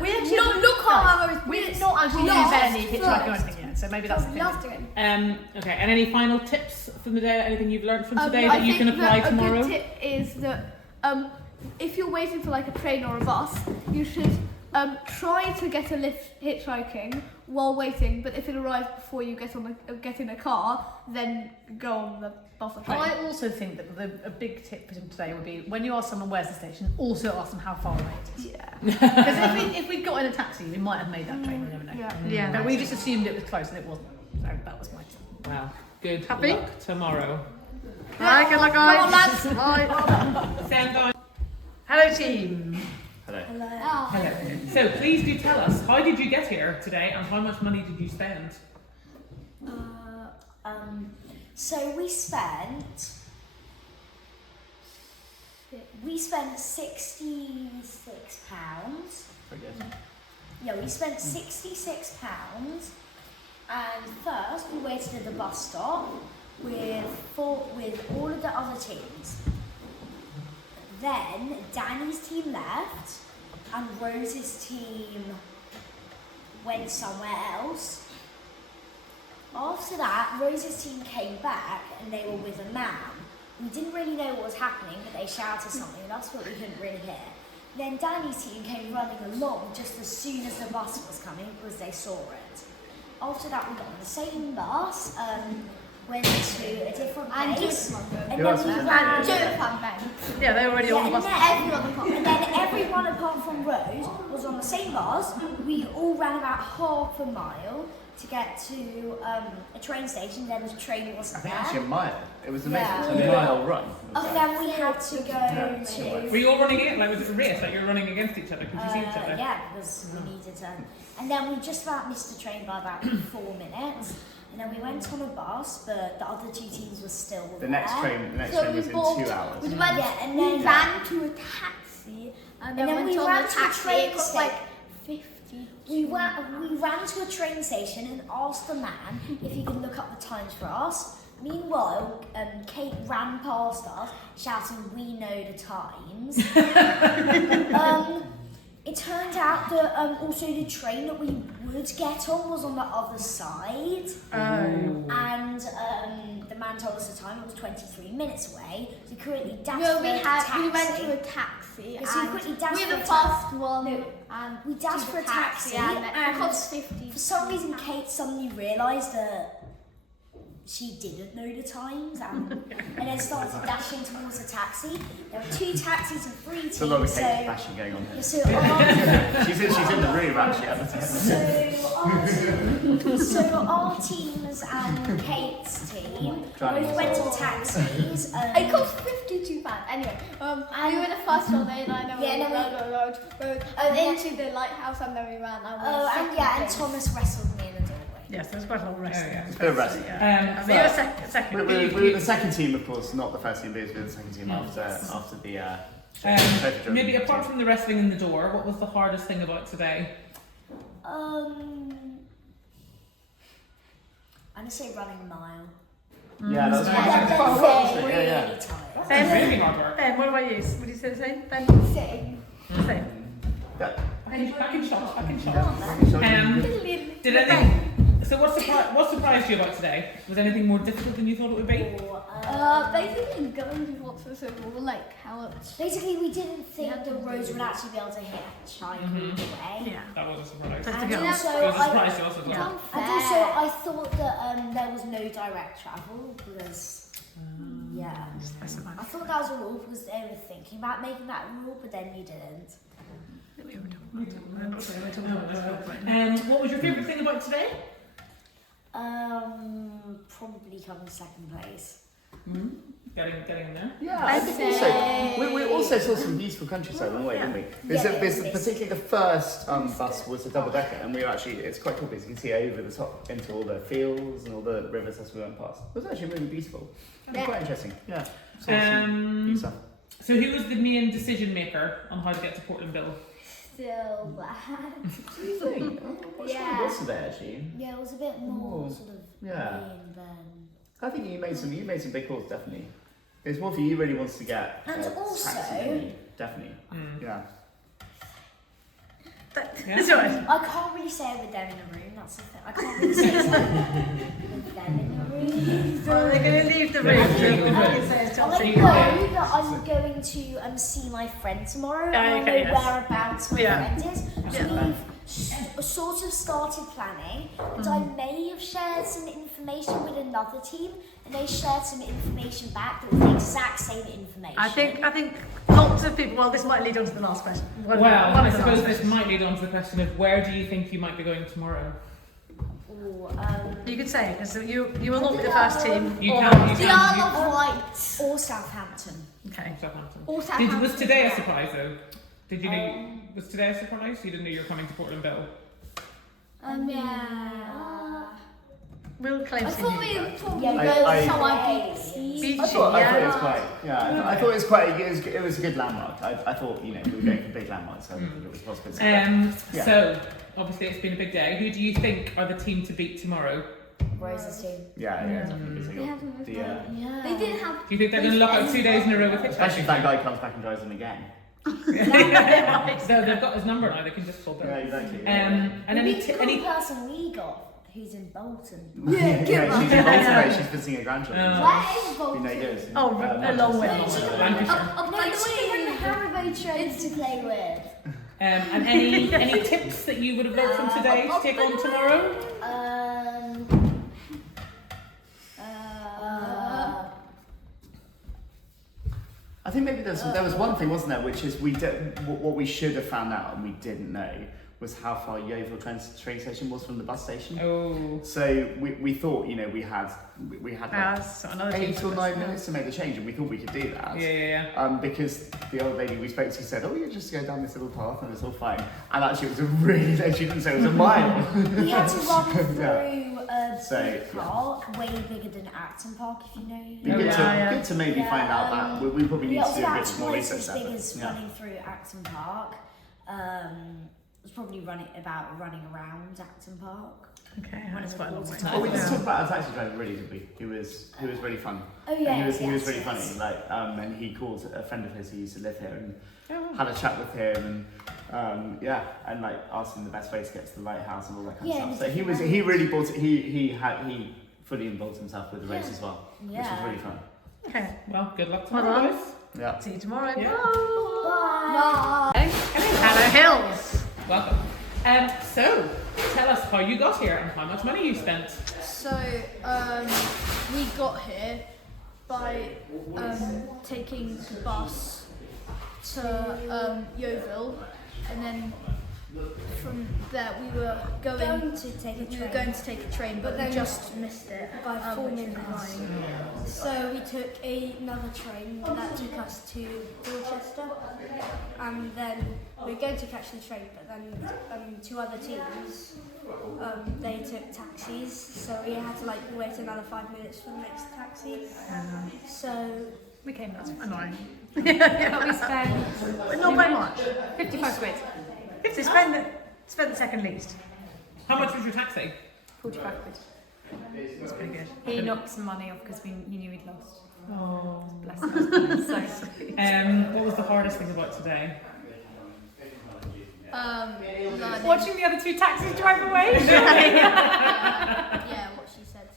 We actually not Cara and Rose. We did not actually use any hitchhiking or anything yet, so maybe that's the thing. Last again. Okay, and any final tips from the day? Anything you've learned from today I that you can think apply that tomorrow? A good tip is that if you're waiting for like a train or a bus, you should try to get a lift hitchhiking while waiting. But if it arrives before you get in a car, then go on the bus or train. I also think that a big tip for today would be when you ask someone where's the station, also ask them how far away it is. Yeah. Because if we'd got in a taxi, we might have made that train. You never know. Yeah. But we just assumed it was close and it wasn't. So that was my tip. Wow. Good Happy? luck tomorrow. Right, good luck, guys. Come on, lads. Stand by. Hello, team. Hello. So please do tell us, how did you get here today and how much money did you spend? So we spent We spent £66. Yeah, we spent £66. And first, we waited at the bus stop with all of the other teams. Then Danny's team left, and Rose's team went somewhere else. After that, Rose's team came back, and they were with a man. We didn't really know what was happening, but they shouted something at us, but we couldn't really hear. Then Danny's team came running along just as soon as the bus was coming because they saw it. After that, we got on the same bus, went to a different place, and then we ran Yeah, they were already on the bus. and then everyone apart from Rose was on the same bus. We all ran about half a mile to get to a train station. Then the train wasn't there. Actually, a mile. It was amazing. Yeah. It's a mile run. And then we had to go to. Were you all running against? Like, was it a race? Like, you were running against each other? Could you see each other? Yeah, because we needed to. And then we just about missed the train by about 4 minutes. And then we went on a bus, but the other two teams were still there. The next train was in 2 hours. We ran to a taxi, and then we ran to a train station. We ran to a train station and asked the man if he could look up the times for us. Meanwhile, Kate ran past us, shouting, "We know the times." It turned out that also the train that we would get on was on the other side. And the man told us the time, it was 23 minutes away. So we quickly dashed for a taxi. We went to a taxi. So we quickly dashed we for were the a first one. No, we dashed for a taxi, and and it cost 50. for some reason Kate suddenly realised that she didn't know the times and then started dashing towards a taxi. There were 2 taxis and 3 teams. There's a lot of Kate fashion going on here. So she's in the room actually at the time. So our teams and Kate's team both went in taxis. It cost £52. Anyway, we were the first one in, I know. Yeah, and rode into the lighthouse, and then we ran. And Thomas wrestled me in the doorway. Yes, there was quite a lot of wrestling. It's a bit of wrestling. So you were second. We were the second team, of course, not the first team, but we were the second team after the. Maybe apart from the wrestling in the door, what was the hardest thing about today? I'm gonna say running a mile. Yeah, that was quite hard. Really tired. Really hard work. Ben, what about you? Would you say the same? Ben? Same. Yeah. Back in shot. Did anything? So what surprised you about today? Was anything more difficult than you thought it would be? Basically going to watch this all, like how it's. Basically, we didn't think that Rose would actually be able to hitchhike all the way. Yeah. That was a surprise. And It was a surprise to us as well. And also, I thought that there was no direct travel because, I thought that was a rule because they were thinking about making that a rule, but then you didn't. What was your favourite thing about today? Probably coming second place. Getting there. Yeah, I think also we also saw some beautiful countryside on the way, didn't we? Particularly the first bus was a double decker, and it's quite cool because you can see over the top into all the fields and all the rivers as we went past. It was actually really beautiful. Quite interesting. Yeah. So who was the main decision maker on how to get to Portland Bill? Still bad. What do you think? What's today actually? Yeah, it was a bit more sort of mean than. I think you made some big calls, definitely. It's more for you really wants to get and also definitely. Yeah. I can't really say it with them in the room, that's the thing. I can't really say something with them in the room. They're going to leave the room. I know that I'm going to see my friend tomorrow. And I know whereabouts my friend is. So we've sort of started planning, and I may have shared some information with another team, and they shared some information back that was the exact same information. I think lots of people. Well, this might lead on to the last question. I suppose this might lead on to the question of where do you think you might be going tomorrow? You could say because you will not be the first team. You can. The Isle of Wight or Southampton. Okay. Southampton. Was today a surprise though? Did you know? Was today a surprise? You didn't know you were coming to Portland Bill? We We'll claim I thought we I thought it was quite. Yeah, I thought it was quite. It was a good landmark. I thought we were going for big landmarks. So I thought it was possible. So obviously it's been a big day. Who do you think are the team to beat tomorrow? Rose's team. Yeah. They didn't have. Do you think they're going to lock out 2 days in a row with hitchhiking? Especially if that guy comes back and drives them again. So they've got his number now. They can just pull them. Yeah, exactly. And any The person we got, who's in Bolton. Yeah, she's in Baltimore. She's visiting her grandchildren. Where is Bolton? Who knows? Oh, a long way. Lancashire. No, she bring the Haribo trains to play with. And any tips that you would have learned from today to take on tomorrow? I think maybe there was one thing, wasn't there, which is what we should have found out and we didn't know was how far Yeovil train station was from the bus station. Oh. So we thought, we had like 8 or 9 minutes to make the change, and we thought we could do that. Yeah. Because the old lady we spoke to said, "Oh, you just go down this little path and it's all fine." And actually, it was a really. She didn't say it was a mile. We had to run through a So, park, way bigger than Acton Park, if you know. Good to maybe find out that. We probably need to do a bit more research. As big as running through Acton Park. It was probably running around Acton Park. Okay, that's quite a long way. Well, we just talked about our taxi driver, really, did we? He was really fun. Oh yeah, he was really funny. And he called a friend of his who used to live here and had a chat with him and and asked him the best way to get to the lighthouse and all that kind of stuff. So he really bought it. He fully involved himself with the race as well, which was really fun. Okay. Well, good luck tomorrow, guys. Yeah. See you tomorrow. Yeah. Bye. Hello Hills. Welcome. So, tell us how you got here and how much money you spent. So we got here by taking the bus to Yeovil, and then from there we were going to take a train, but we just missed it by 4 which minutes. was annoying. So we took another train that took us to Dorchester, and then we were going to catch the train, but then 2 other teams they took taxis, so we had to wait another 5 minutes for the next taxi. So We came, that's annoying. But we spent Not by much. 55 quid. So spend the second least. How much was your taxi? 45 quid. That's pretty good. He knocked some money off because he knew he'd lost. Oh, Bless him. So sweet. What was the hardest thing about today? Watching the other 2 taxis drive away. Yeah, what she said.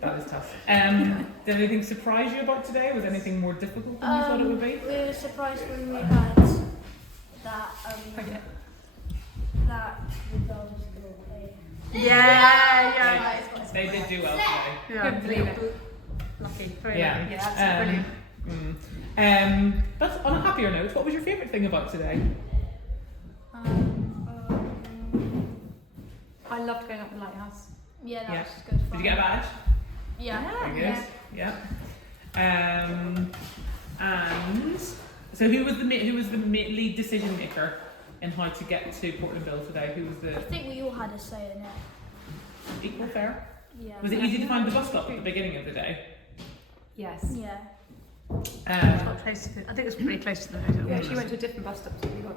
That was tough. Did anything surprise you about today? Was anything more difficult than you thought it would be? we were surprised when we had that that the dogs go away. Yeah. They did do well today. Yeah. Couldn't believe it. Lucky. Very Yeah. lucky. Yeah, absolutely brilliant. But on a happier note, what was your favourite thing about today? I loved going up the lighthouse. Yeah, that Yeah. was good fun. Did you get a badge? Yeah. Very good. Yeah. And so who was the lead decision maker in how to get to Portlandville today? Who was I the think we all had a say in it. equal fair? Yeah. Was it easy to find the bus stop at the beginning of the day? Yes. Yeah. Not close to I think it was pretty close to the hotel. We actually went to a different bus stop. So we got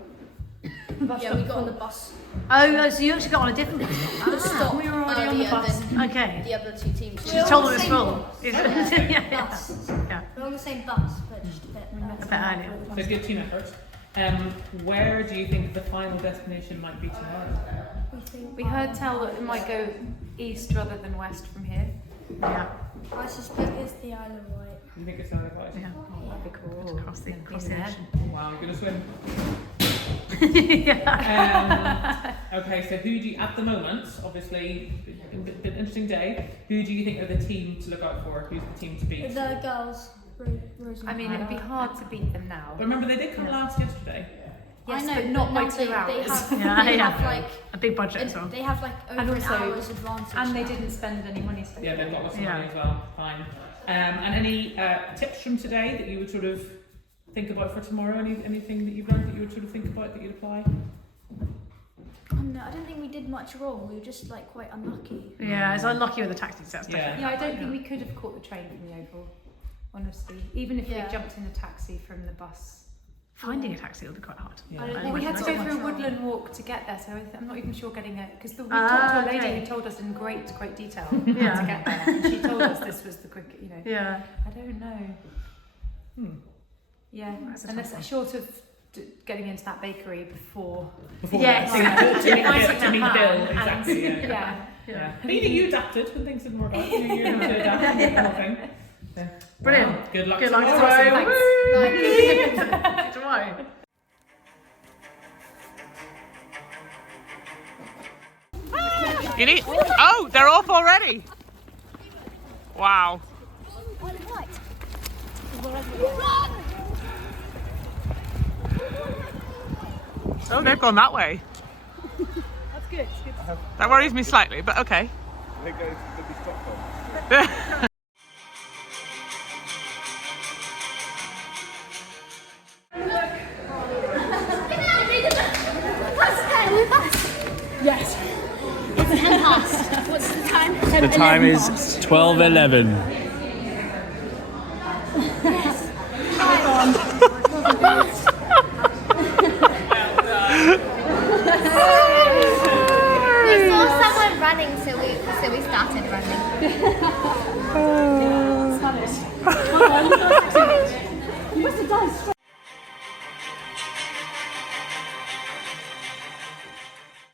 Yeah, we got on the bus. Oh, so you actually got on a different bus. The stop We were already on the earlier bus. than Okay. the other 2 teams. She told them it was full. Bus. Yeah. We're on the same bus, but just a bit A bit earlier. So good team effort. Where do you think the final destination might be tomorrow? We heard tell that it might go east rather than west from here. Yeah. I suspect it's the Isle of Wight. You think it's the other side? Yeah. Oh, that'd be cool. Across the there. ocean. Wow, you're gonna swim. Yeah. Okay, so who do you, at the moment, obviously, an interesting day, who do you think are the team to look out for? Who's the team to beat? The girls, Rose and I mean, it would be hard to beat them now. But remember, they did come last yesterday. Yes, I know, but not by now 2 hours. They have, Yeah, they yeah. have A big budget as well. they have over And an also- hour's advantage. And they now. didn't spend any money. So Yeah, they've got lots of Yeah. money as well. Fine. And any tips from today that you would sort of think about for tomorrow? Anything that you've learned that you would sort of think about that you'd apply? Oh no, I don't think we did much wrong. We were just like quite unlucky. Yeah, it's unlucky with the taxi steps. Yeah, I don't think we could have caught the train from the Oval, honestly. Even if we jumped in a taxi from the bus. Finding a taxi will be quite hard. Well, we had to go through a woodland walk to get there, so I'm not even sure getting it, because we talked to a lady who told us in great detail how to get there, and she told us this was the quick, Yeah. I don't know. Yeah, unless short of getting into that bakery before. Yes, to meet Bill, exactly. Yeah. But you adapted when things didn't work out. You had to adapt and the whole thing. Yeah. Brilliant. Wow. Good luck. Good luck tomorrow. tomorrow. Tomorrow. You need. Oh, they're off already. Wow. Oh, they've gone that way. That's good. That worries me slightly, but okay. They go to Stockholm. Yes. It's 10 past. What's the time? The time is 12:11. We saw someone running, so we started running. You must have done straight.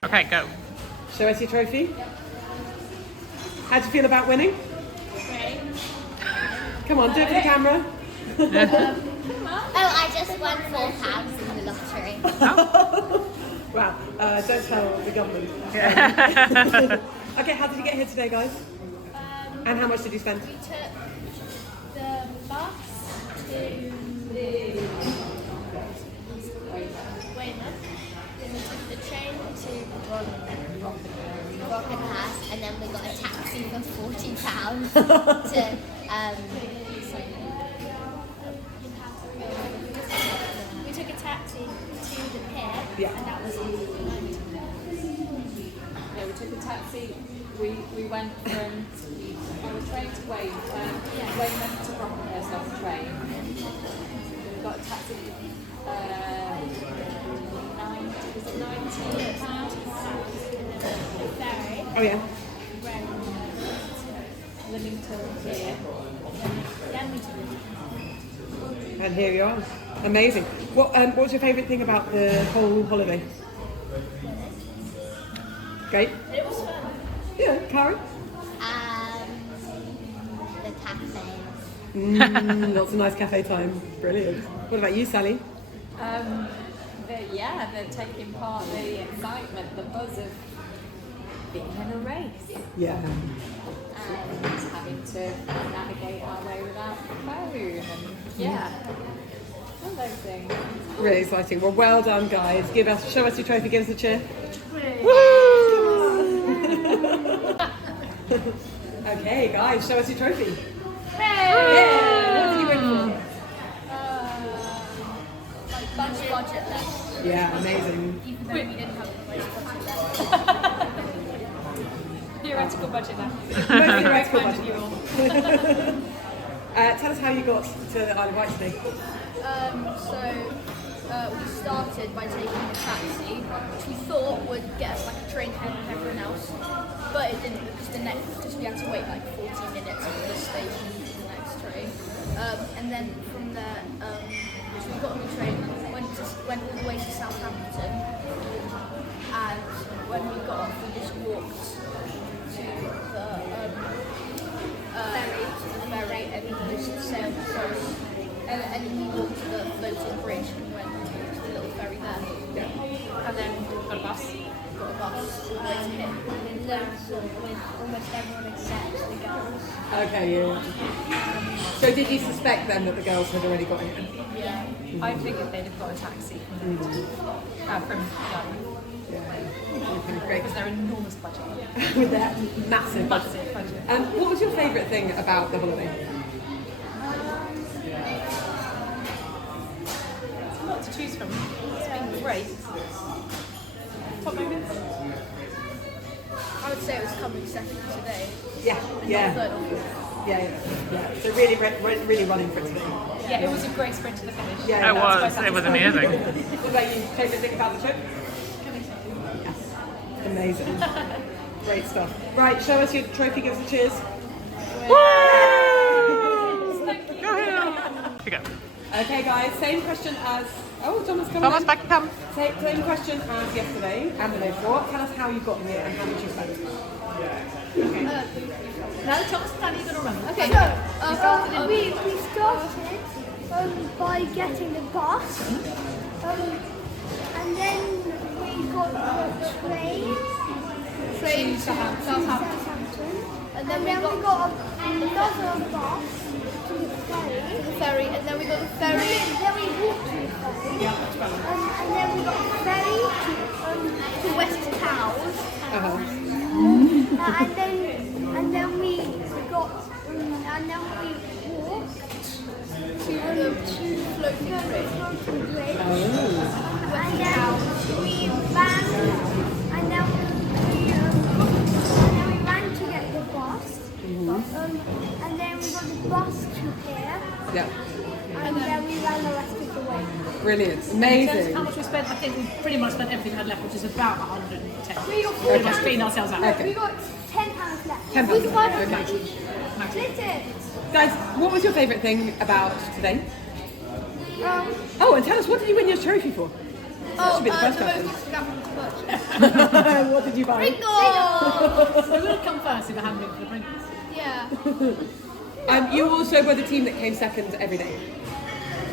Okay, go. Show us your trophy. How do you feel about winning? Come on, do it for the camera. Oh, I just won £4 in the lottery. Wow, don't tell the government. Okay, how did you get here today, guys? And how much did you spend? We took the bus to Weymouth, then we took the train to Rockinghurst, and then we got a taxi for £40 to we took a taxi to the pier, Yeah. and that was Yeah, we took a taxi. We went from on the train to Weymouth to Brockenhurst on the train. We got a taxi. Was it £19? ferry. Oh yeah. Lymington here. Then we took And here you are. Amazing. What was your favourite thing about the whole holiday? Great. it was fun. Yeah, Karen? the cafes. Lots of nice cafe time. Brilliant. What about you, Sally? The taking part, the excitement, the buzz of being in a race. Yeah. And having to navigate our way without the phone and all those things. Really exciting. Well done, guys. Show us your trophy. Give us a cheer. Okay, guys, show us your trophy. Yeah. What did you win for? Budget left. Yeah, amazing. Even though we didn't have a budget left. Theoretical budget now. Mostly theoretical budget. Tell us how you got to the Isle of Wight today. We started by taking a taxi, which we thought would get us like a train ahead of everyone else, but it didn't because we had to wait like 40 minutes for the station for the next train. And then from there, so we got on the train, went all the way to Southampton, and when we got off, we just walked to the ferry, and we just sailed across, and then we walked to the floating bridge and went to the little ferry there. And then got a bus. All the way to here. And loads with almost everyone except the girls. Okay, yeah. So did you suspect then that the girls had already got here? Yeah. I figured they'd have got a taxi from London. Great. Because they're enormous budget. With that massive budget. Massive budget. What was your favourite thing about the holiday? There's a lot to choose from. It's been great. top moments? I would say it was coming second today. Yeah, yeah. Third or fourth. Yeah. So really running for it today. Yeah, it was a great sprint to the finish. Yeah, It was amazing. What about you? Favourite thing about the trip? Yes. Amazing. Great stuff. Right, show us your trophy, give us a cheers. Okay guys, same question as... Oh, Thomas, come on. Back, come. Same question as yesterday and the day before. Tell us how you got here and how much you spent. No, Thomas, I need to remember. Okay, So, we started by getting the bus, and then we got the train train to to Southampton, and then we got another bus to the ferry, and then we got the ferry. Then we walked to the ferry, and then we got the ferry to West Cowes, and then we walked To the floating bridge. And then we ran, and then we ran to get the bus, and then we got the bus to here, Yeah. and then we ran the rest of the way. Brilliant. In terms of Amazing. how much we spent, I think we pretty much spent everything we had left, which is about 110. We got Pretty much cleaned ourselves out. Okay. We got £10 left. £10. We got Okay. Split it. Guys, what was your favourite thing about today? Oh, and tell us, what did you win your trophy for? That should be the first question. What did you buy? Pringles! We would have come first if it hadn't been for the Pringles. Yeah. You also were the team that came second every day.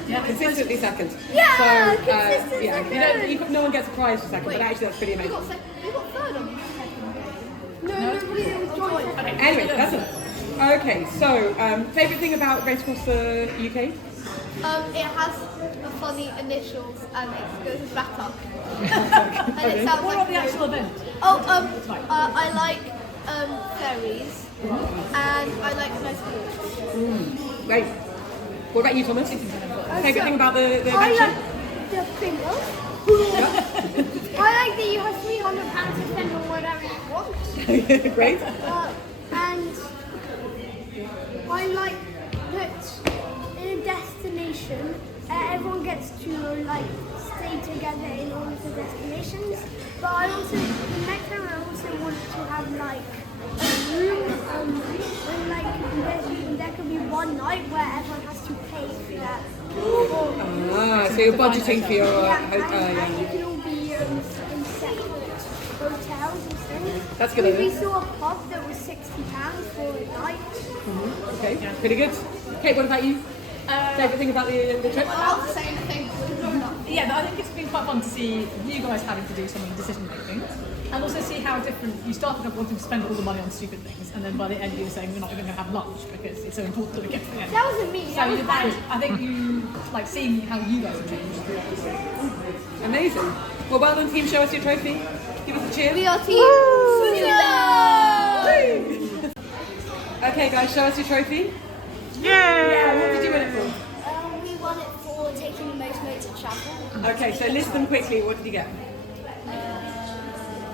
Yeah, Consistently second. Yeah, So, consistent yeah, second. no one gets a prize for second, but actually that's pretty We amazing. got third on the second day. No, nobody was joined. Anyway, that's it. Okay, so favourite thing about Race Across the UK? It has the funny initials and it goes with RatUK. And it sounds What like about the actual event? I like ferries and I like nice walks. Great. What about you, Thomas? Favourite thing about the I event? like the Pringles. I like that you have £300 to spend on whatever you want. Great. And I like that in a destination, everyone gets to like stay together in all of the destinations. But I also, the next time I also want to have like a room, and like there could be one night where everyone has to pay for that. So you're budgeting for your... And you can all be in separate hotels and things. That's good, We isn't it? saw a pub that was £60 for a night. Okay, pretty good. Kate, what about you? Favourite thing about the trip? I'll say anything. Yeah, but I think it's been quite fun to see you guys having to do some of the decision making, and also see how different you started off wanting to spend all the money on stupid things, and then by the end you were saying we're not even going to have lunch because it's so important that we get to the end. That wasn't me. So I think you like seeing how you guys have changed. Amazing. Well done, team. Show us your trophy. Give us a cheer. We are team Okay, guys, show us your trophy. Yay! Yeah, what did you win it for? We won it for taking the most modes of travel. Okay, so list them quickly. What did you get?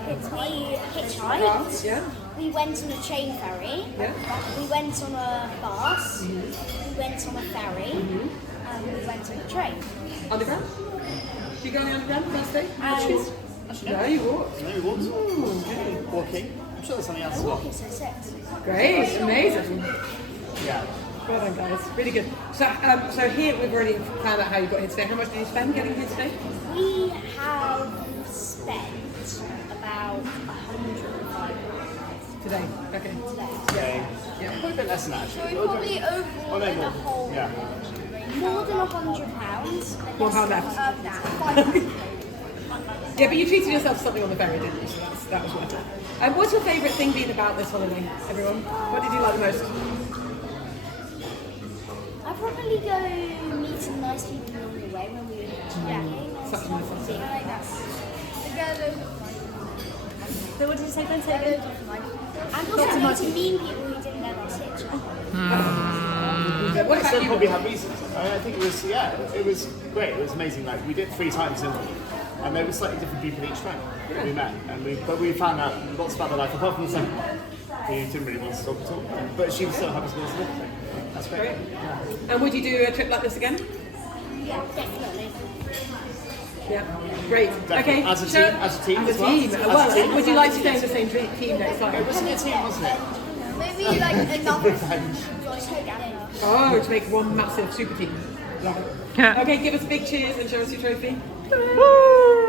We hitchhiked. Yeah. We went on a chain ferry. Yeah. We went on a bus. We went on a ferry. And we went on a train. Underground? Did you go on the underground first day? No, you walked. No, we walked. Ooh, okay. Walking. I'm sure there's something else as well. Walking so sick. Great, amazing. Yeah. Well done, guys. Really good. So, so here we've already found out how you got here today. How much did you spend getting here today? We have spent about 105 Today. Okay. today. Yeah. Probably a bit less than that, So actually. we probably overall in the whole Yeah. More than £100. £1 left. Yeah, but you treated yourself to something on the ferry, didn't you? So that was worth it. What's your favourite thing being about this holiday, everyone? What did you like the most? I'd probably go meet some nice people along the way when we were hitchhiking. Such a nice answer. I like that. So what did you say then? And also meeting mean people who didn't let us hitchhike. What about Some you? probably have reasons. I think it was great. It was amazing. Like we did 3 times in And they were slightly different people each time that we met. But we found out lots about their life, apart from the second one, who didn't really want to talk at all. But she was so happy to go to live. That's great. Yeah. And would you do a trip like this again? Yeah, definitely. Yeah, great. Okay, As a team, as a team. Well, would you like to stay in the same team next time? It was a good team, wasn't it? Maybe like another Oh, to make one massive super team. Love it. Okay, give us a big cheers and show us your trophy. Woo!